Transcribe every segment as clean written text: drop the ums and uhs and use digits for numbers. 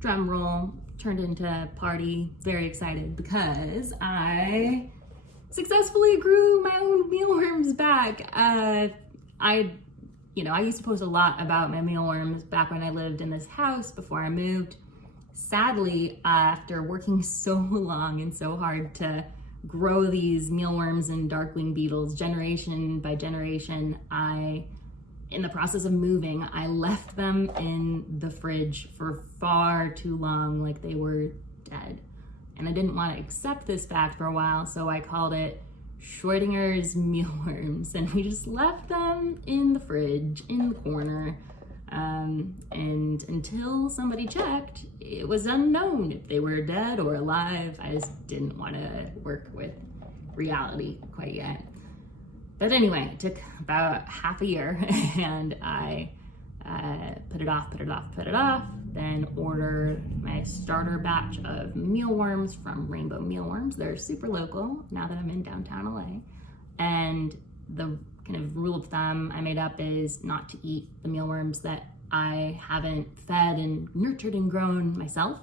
Drum roll, turned into party. Very excited because I successfully grew my own mealworms back. I used to post a lot about my mealworms back when I lived in this house before I moved. Sadly, after working so long and so hard to grow these mealworms and darkling beetles generation by generation, in the process of moving, I left them in the fridge for far too long, like they were dead. And I didn't want to accept this fact for a while, so I called it Schrodinger's mealworms, and we just left them in the fridge, in the corner. And until somebody checked, it was unknown if they were dead or alive. I just didn't want to work with reality quite yet. But anyway, it took about half a year and I put it off, then ordered my starter batch of mealworms from Rainbow Mealworms. They're super local now that I'm in downtown LA. And the kind of rule of thumb I made up is not to eat the mealworms that I haven't fed and nurtured and grown myself.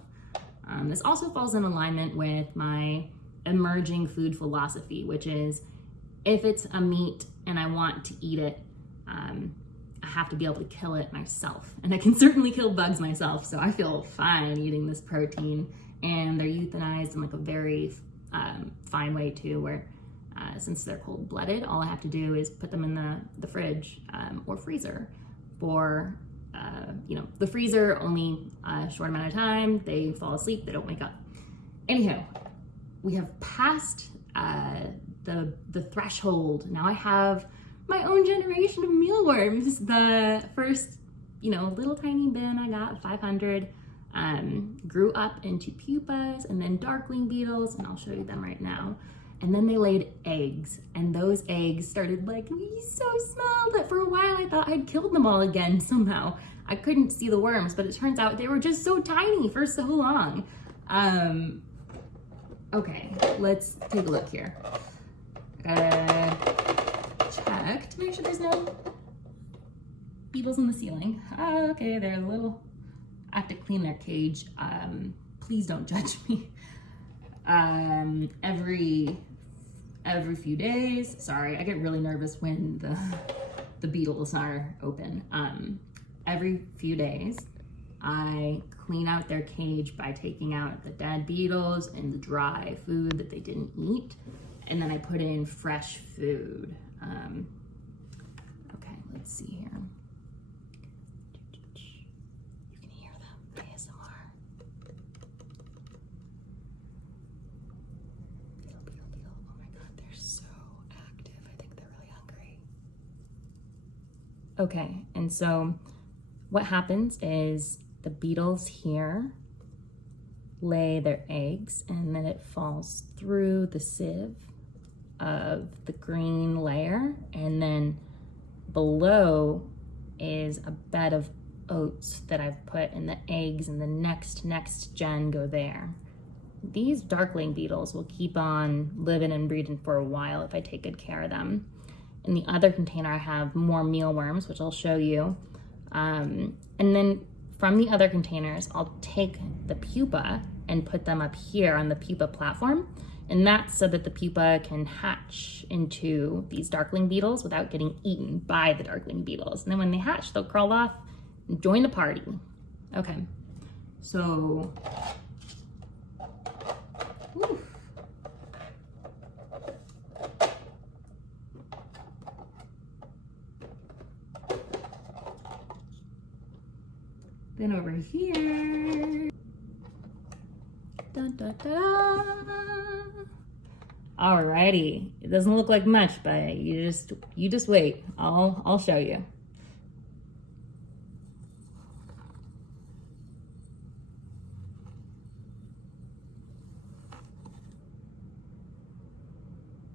This also falls in alignment with my emerging food philosophy, which is if it's a meat and I want to eat it, I have to be able to kill it myself. And I can certainly kill bugs myself, so I feel fine eating this protein. And they're euthanized in like a very fine way too, where since they're cold-blooded, all I have to do is put them in the fridge or freezer for, the freezer only a short amount of time. They fall asleep, they don't wake up. Anyhow, we have passed the threshold. Now I have my own generation of mealworms. The first, little tiny bin I got, 500, grew up into pupas and then darkling beetles, and I'll show you them right now. And then they laid eggs, and those eggs started being so small that for a while I thought I'd killed them all again somehow. I couldn't see the worms, but it turns out they were just so tiny for so long. Okay, let's take a look here. Check to make sure there's no beetles in the ceiling. Okay, they're a little, I have to clean their cage. Please don't judge me. Every few days, sorry, I get really nervous when the beetles are open. Every few days, I clean out their cage by taking out the dead beetles and the dry food that they didn't eat. And then I put in fresh food. Okay, let's see here. You can hear them, ASMR. Beetle. Oh my God, they're so active. I think they're really hungry. Okay, and so what happens is the beetles here lay their eggs, and then it falls through the sieve of the green layer, and then below is a bed of oats that I've put in the eggs, and the next gen go there. These darkling beetles will keep on living and breeding for a while if I take good care of them. In the other container I have more mealworms, which I'll show you, and then from the other containers I'll take the pupa and put them up here on the pupa platform. And that's so that the pupa can hatch into these darkling beetles without getting eaten by the darkling beetles. And then when they hatch, they'll crawl off and join the party. Okay, so, oof. Then over here, dun, dun, dun. Alrighty, it doesn't look like much, but you just wait. I'll show you.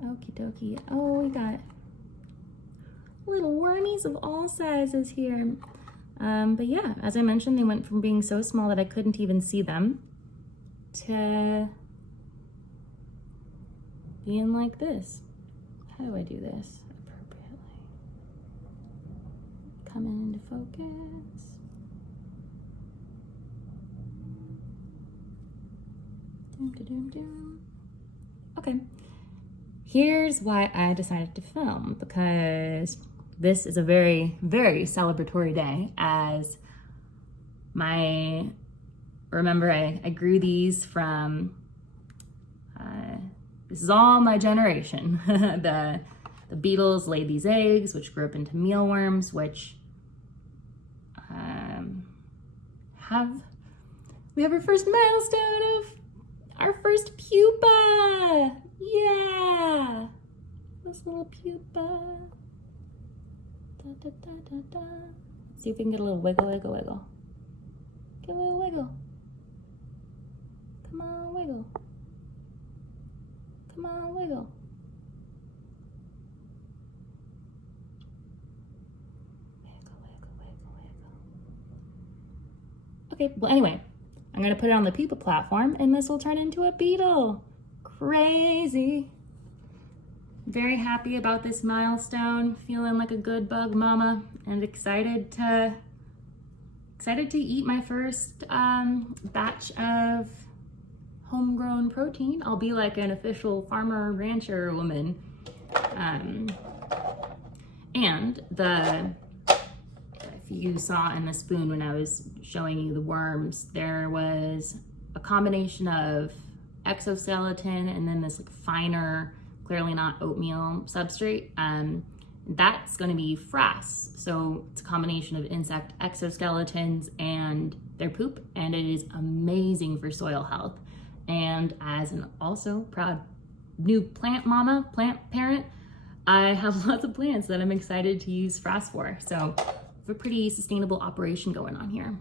Okie dokie. Oh, we got little wormies of all sizes here. But yeah, as I mentioned, they went from being so small that I couldn't even see them to being like this. How do I do this appropriately? Come into focus. Okay, here's why I decided to film, because this is a very, very celebratory day, as remember I grew these from, this is all my generation. The beetles laid these eggs, which grew up into mealworms, which we have our first milestone of our first pupa. Yeah, this little pupa. Da, da, da, da, da. See if we can get a little wiggle, wiggle, wiggle. Get a little wiggle. Come on, wiggle. Come on, wiggle. Wiggle, wiggle, wiggle, wiggle. Okay, well anyway, I'm gonna put it on the pupa platform and this will turn into a beetle. Crazy. Very happy about this milestone, feeling like a good bug mama, and excited to eat my first batch of homegrown protein. I'll be like an official farmer rancher woman. And if you saw in the spoon when I was showing you the worms, there was a combination of exoskeleton and then this like finer, clearly not oatmeal substrate. That's going to be frass. So it's a combination of insect exoskeletons and their poop, and it is amazing for soil health. And as an also proud new plant mama, plant parent, I have lots of plants that I'm excited to use frass for. So we have a pretty sustainable operation going on here.